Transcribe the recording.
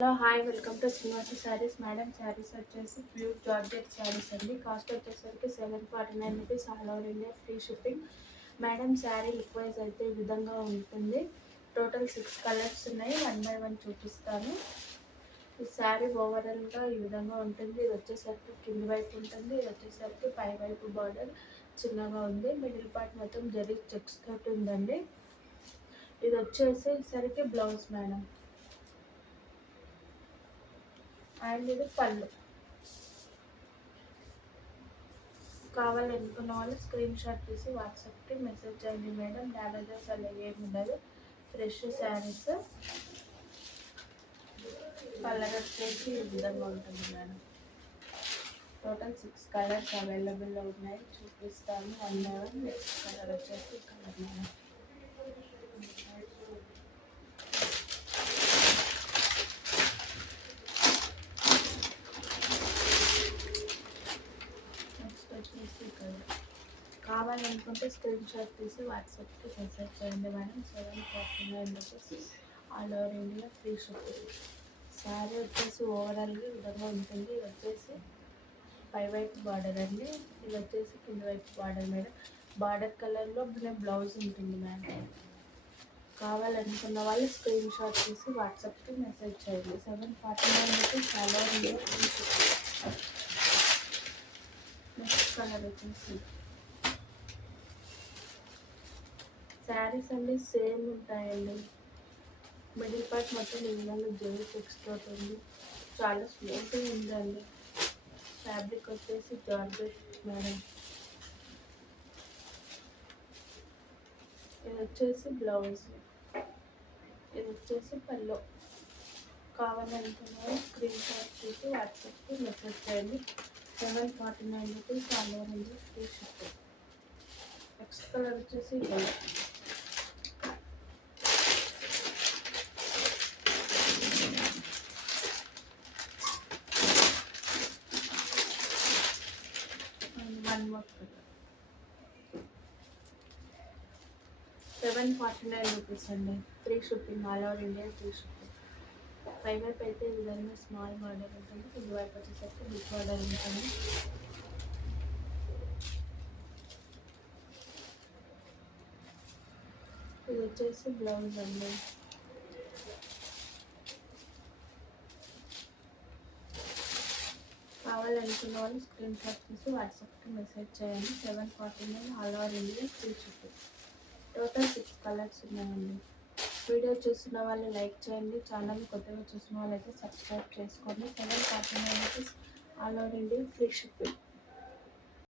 Hello hi welcome to Srinivasa saris. Madam saris వచ్చేసి pure georgette saris అండి. Cost వచ్చేసరికి 749 rupees. All over India free shipping. Madam sari look wise అయితే ఈ విధంగా ఉంటుంది. టోటల్ 6 కలర్స్ ఉన్నాయి. 1 బై 1 చూపిస్తాను. ఈ శారీ ఓవరాల్గా ఈ విధంగా ఉంటుంది. ఇది వచ్చేసరికి కింది వైపు ఉంటుంది. ఇది వచ్చేసరికి పై వైపు బార్డర్ చిన్నగా ఉంది. మిడిల్ పార్ట్ మొత్తం జరీ చెక్స్ తోటి ఉందండి. ఇది వచ్చేసరికి బ్లౌజ్ మేడం. అండ్ ఇది పళ్ళు. కావాలనుకున్న వాళ్ళు స్క్రీన్ షాట్ తీసి వాట్సాప్కి మెసేజ్ చేయండి మేడం. డ్యామేజెస్ అలా ఏమి ఉండదు. ఫ్రెష్ శారీస్. కలర్ వచ్చేసి ఈ విధంగా ఉంటుంది మేడం. టోటల్ 6 కలర్స్ అవైలబుల్లో ఉన్నాయి. చూపిస్తాను. 1 బై 1. నెక్స్ట్ కలర్ వచ్చేసి కలర్ మేడం. కావాలనుకుంటే స్క్రీన్ షాట్ తీసి వాట్సాప్కి మెసేజ్ చేయండి madam. 749 rupees. All over India free shipping. Sari వచ్చేసి ఓవరాల్గా ఈ విధంగా ఉంటుంది. ఇది వచ్చేసి పై వైపు బార్డర్ అండి. ఇది వచ్చేసి కింద వైపు బార్డర్ మేడం. బార్డర్ కలర్లో బ్లౌజ్ ఉంటుంది మేడం. కావాలనుకున్న వాళ్ళు స్క్రీన్ షాట్ తీసి వాట్సాప్కి మెసేజ్ చేయండి. 749 rupees. All over India free shipping. Next colour వచ్చేసి శారీస్ అన్నీ సేమ్ ఉంటాయండి. మిడిల్ పార్ట్ మొత్తం ఈ విధంగా జరీ చెక్స్ తోటి ఉంది. చాలా స్మూత్గా ఉందండి. ఫ్యాబ్రిక్ వచ్చేసి జార్జెట్ మేడం. ఇది వచ్చేసి బ్లౌజ్. ఇది వచ్చేసి పళ్ళు. కావాలనుకున్న స్క్రీన్ షాట్ తీసి వాట్సాప్కి మెసేజ్ చేయండి. 749 rupees. All over India free shipping. Next colour వచ్చేసి కలర్ 749 రూపీస్ అండి. Free shipping. All over India free shipping. పై వైపు అయితే ఈ విధంగా స్మాల్ బార్డర్ ఉంటుంది. కింది వైపు వచ్చేసరికి బిగ్ బార్డర్ ఉంటుంది. ఇది వచ్చేసి బ్లౌజ్ అండి. కావాలనుకున్న వాళ్ళు స్క్రీన్ షాట్ తీసి వాట్సాప్కి మెసేజ్ చేయండి. 749 all over India free shipping. Total 6 colours ఉన్నాయండి. వీడియో చూస్తున్న వాళ్ళు లైక్ చేయండి. ఛానల్ కొత్తగా చూసిన వాళ్ళైతే సబ్స్క్రైబ్ చేసుకోండి. 749 rupees. All over India free shipping.